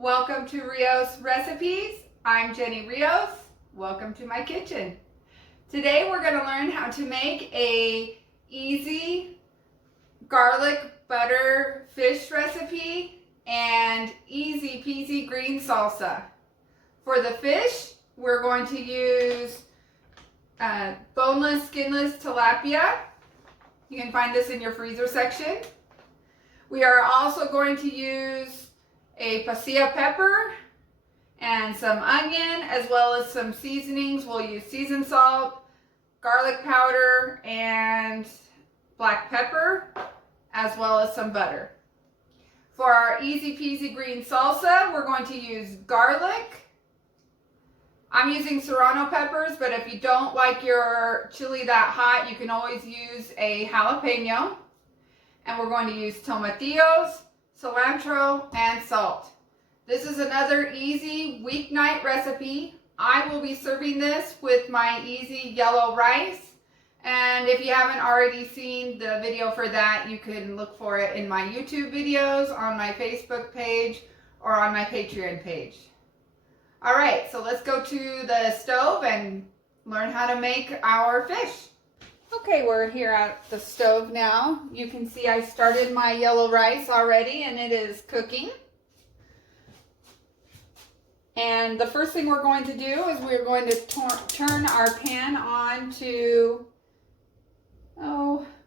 Welcome to Rios Recipes. I'm Jenny Rios. Welcome to my kitchen. Today we're going to learn how to make a easy garlic butter fish recipe and easy peasy green salsa. For the fish, we're going to use boneless, skinless tilapia. You can find this in your freezer section. We are also going to use a peasy pepper and some onion, as well as some seasonings. We'll use seasoned salt, garlic powder, and black pepper, as well as some butter. For our easy peasy green salsa, we're going to use garlic. I'm using serrano peppers, but if you don't like your chili that hot, you can always use a jalapeno. And we're going to use tomatillos, cilantro, and salt. This is another easy weeknight recipe. I will be serving this with my easy yellow rice. And if you haven't already seen the video for that, you can look for it in my YouTube videos, on my Facebook page, or on my Patreon page. All right, so let's go to the stove and learn how to make our fish. Okay, we're here at the stove now. You can see I started my yellow rice already and it is cooking. And the first thing we're going to do is we're going to turn our pan on to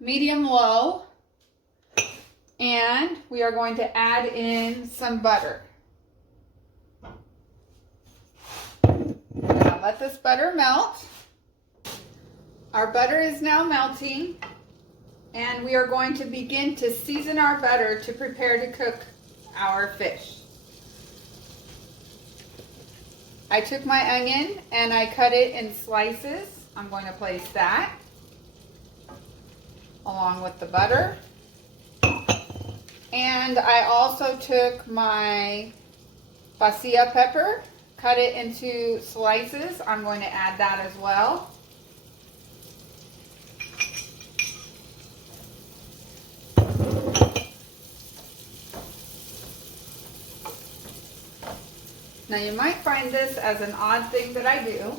medium low. And we are going to add in some butter. Now let this butter melt. Our butter is now melting, and we are going to begin to season our butter to prepare to cook our fish. I took my onion and I cut it in slices. I'm going to place that along with the butter. And I also took my peasy pepper, cut it into slices. I'm going to add that as well. Now you might find this as an odd thing that I do,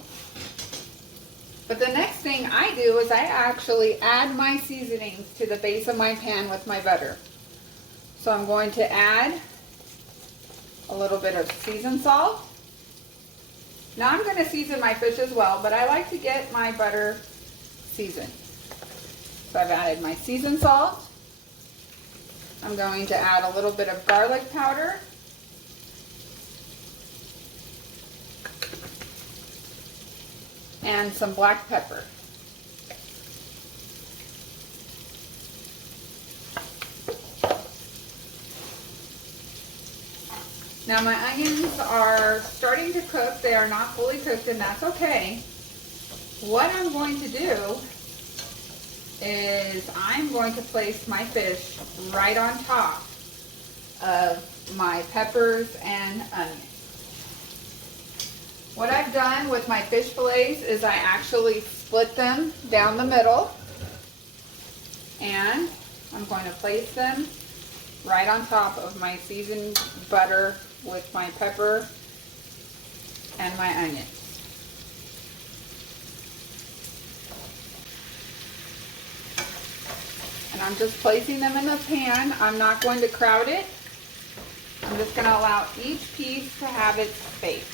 but the next thing I do is I actually add my seasonings to the base of my pan with my butter. So I'm going to add a little bit of seasoned salt. Now I'm going to season my fish as well, but I like to get my butter seasoned. So I've added my seasoned salt. I'm going to add a little bit of garlic powder. And some black pepper. Now my onions are starting to cook. They are not fully cooked, and that's okay. What I'm going to do is I'm going to place my fish right on top of my peppers and onions. What I've done with my fish fillets is I actually split them down the middle, and I'm going to place them right on top of my seasoned butter with my pepper and my onions. And I'm just placing them in the pan. I'm not going to crowd it. I'm just going to allow each piece to have its space.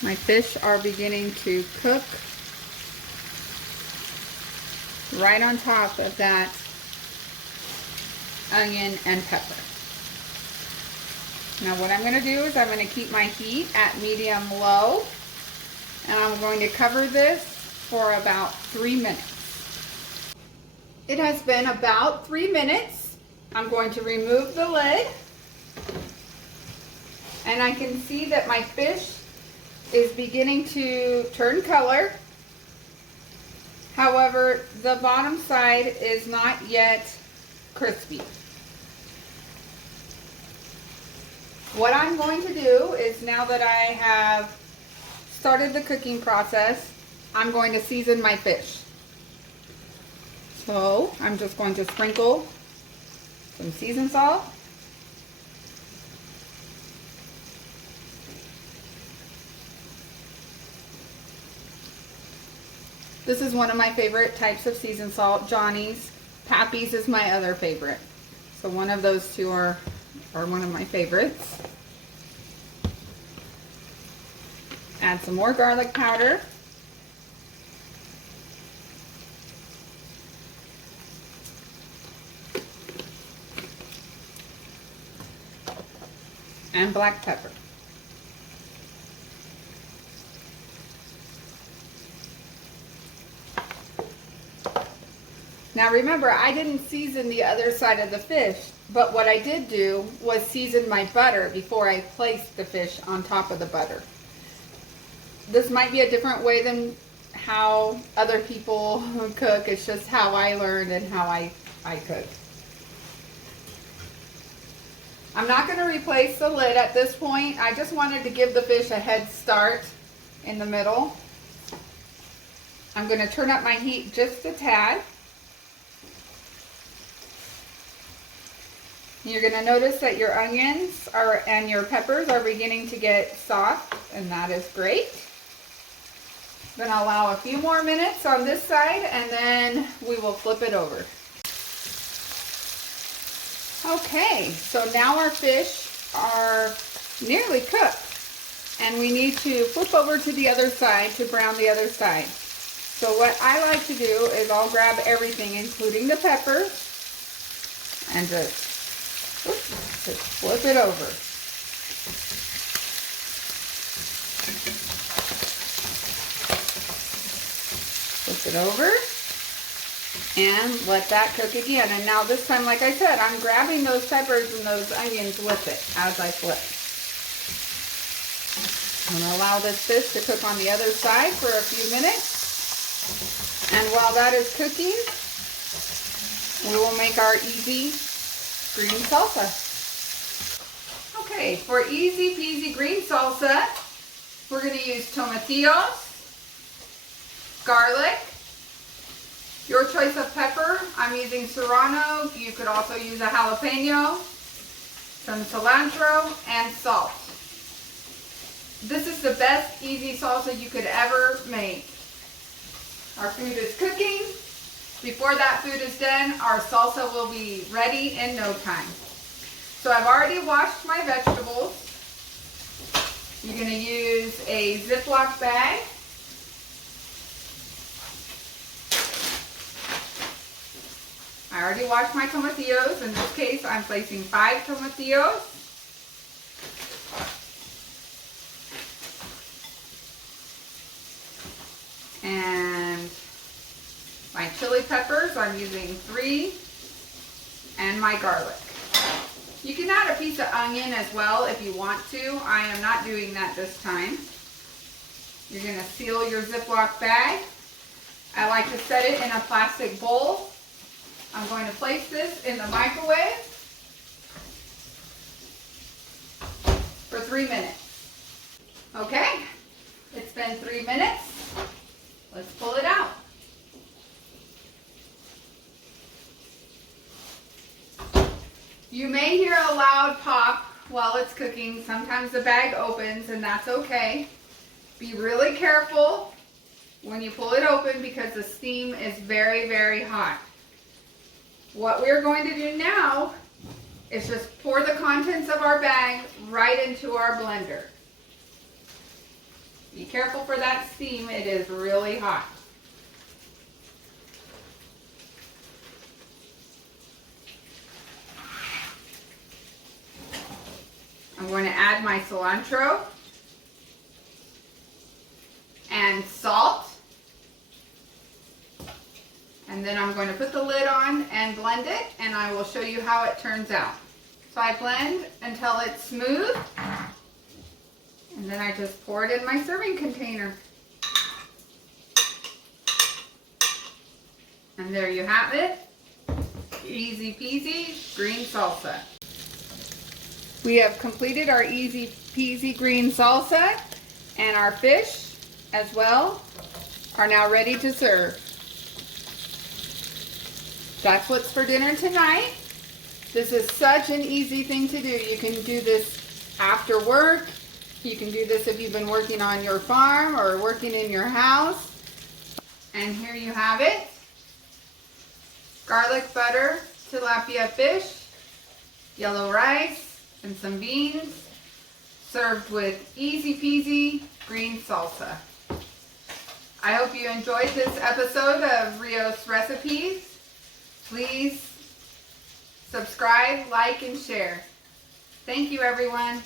My fish are beginning to cook right on top of that onion and pepper. Now what I'm going to do is I'm going to keep my heat at medium low, and I'm going to cover this for about 3 minutes. It has been about 3 minutes. I'm going to remove the lid, and I can see that my fish is beginning to turn color. However, the bottom side is not yet crispy. What I'm going to do is, now that I have started the cooking process, I'm going to season my fish. So I'm just going to sprinkle some seasoned salt. This is one of my favorite types of seasoned salt, Johnny's. Pappy's is my other favorite. So one of those two are one of my favorites. Add some more garlic powder. And black pepper. Now remember, I didn't season the other side of the fish, but what I did do was season my butter before I placed the fish on top of the butter. This might be a different way than how other people cook. It's just how I learned and how I cook. I'm not going to replace the lid at this point. I just wanted to give the fish a head start in the middle. I'm going to turn up my heat just a tad. You're going to notice that your onions and your peppers are beginning to get soft, and that is great. I'm going to allow a few more minutes on this side, and then we will flip it over. Okay, so now our fish are nearly cooked, and we need to flip over to the other side to brown the other side. So what I like to do is I'll grab everything, including the peppers, and just flip it over. Flip it over and let that cook again. And now this time, like I said, I'm grabbing those peppers and those onions with it as I flip. I'm going to allow this fish to cook on the other side for a few minutes. And while that is cooking, we will make our easy green salsa. Okay, for easy peasy green salsa, we're going to use tomatillos, garlic, your choice of pepper. I'm using serrano. You could also use a jalapeno, some cilantro, and salt. This is the best easy salsa you could ever make. Our food is cooking. Before that food is done, our salsa will be ready in no time. So I've already washed my vegetables. You're going to use a Ziploc bag. I already washed my tomatillos. In this case, I'm placing 5 tomatillos. And my chili peppers, I'm using 3, and my garlic. You can add a piece of onion as well if you want to. I am not doing that this time. You're going to seal your Ziploc bag. I like to set it in a plastic bowl. I'm going to place this in the microwave for 3 minutes. Okay, it's been 3 minutes. Let's pull it out. You may hear a loud pop while it's cooking. Sometimes the bag opens, and that's okay. Be really careful when you pull it open because the steam is very, very hot. What we're going to do now is just pour the contents of our bag right into our blender. Be careful for that steam. It is really hot. I'm going to add my cilantro and salt. And then I'm going to put the lid on and blend it, and I will show you how it turns out. So I blend until it's smooth, and then I just pour it in my serving container. And there you have it, easy peasy green salsa. We have completed our easy peasy green salsa, and our fish as well are now ready to serve. That's what's for dinner tonight. This is such an easy thing to do. You can do this after work. You can do this if you've been working on your farm or working in your house. And here you have it. Garlic butter tilapia fish, yellow rice, and some beans, served with easy peasy green salsa. I hope you enjoyed this episode of Rios Recipes. Please subscribe, like, and share. Thank you, everyone.